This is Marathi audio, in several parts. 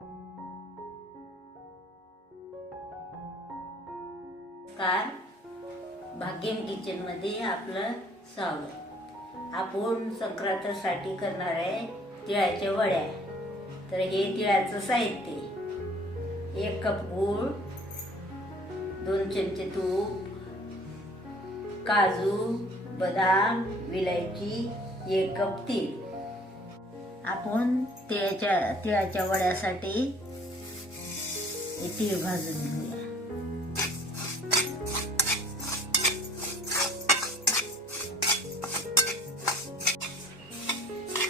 नमस्कार, भाग्यम किचन मध्ये आपलं स्वागत. आपण संक्रांतीसाठी करणार आहे तिळाच्या वड्या. तर हे तिळाचं साहित्य: 1 कप गूळ, 2 चमचे तूप, काजू, बदाम, विलायची, 1 कप तीळ. आपण तिळाच्या वड्यासाठी तीळ भाजून घेऊया.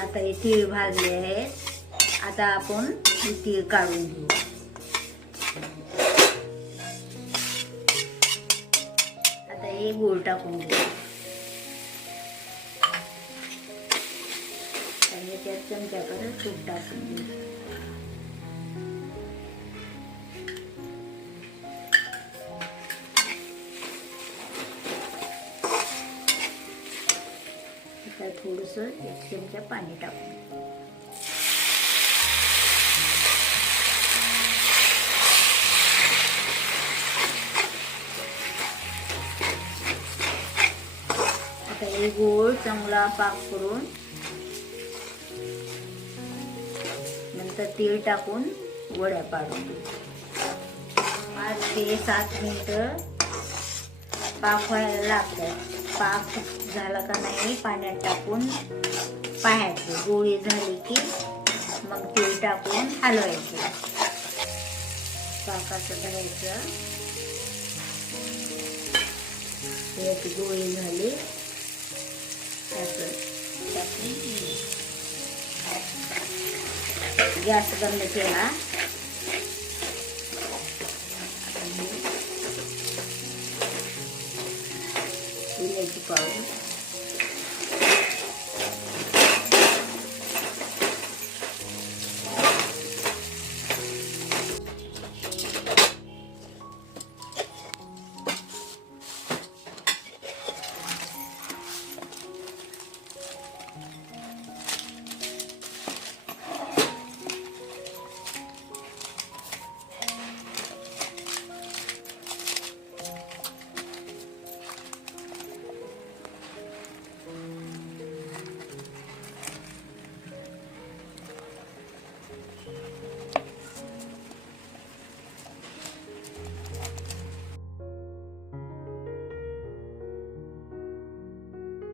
आता हे तीळ भाजले आहेत. आता आपण हे तीळ काढून घेऊ. आता हे गूळ टाकून घेऊ आणि त्यात चमच्याकडे तूप टाकून घेऊ. आता थोडंसं 1 चमचा पाणी टाकून. आता हे गोळ चांगला पाक करून नंतर तीळ टाकून वड्या पाडून घेऊ. 5 ते 7 मिनिटं पाक व्हायला लागतात. पाक झाला का नाही पाण्यात टाकून पाहायचं. गोळी झाली की मग तीळ टाकून हलवायचं. पाकाचं करायचं. याची गोळी झाली टाकून गॅस बंद केला. विलायची पावडर,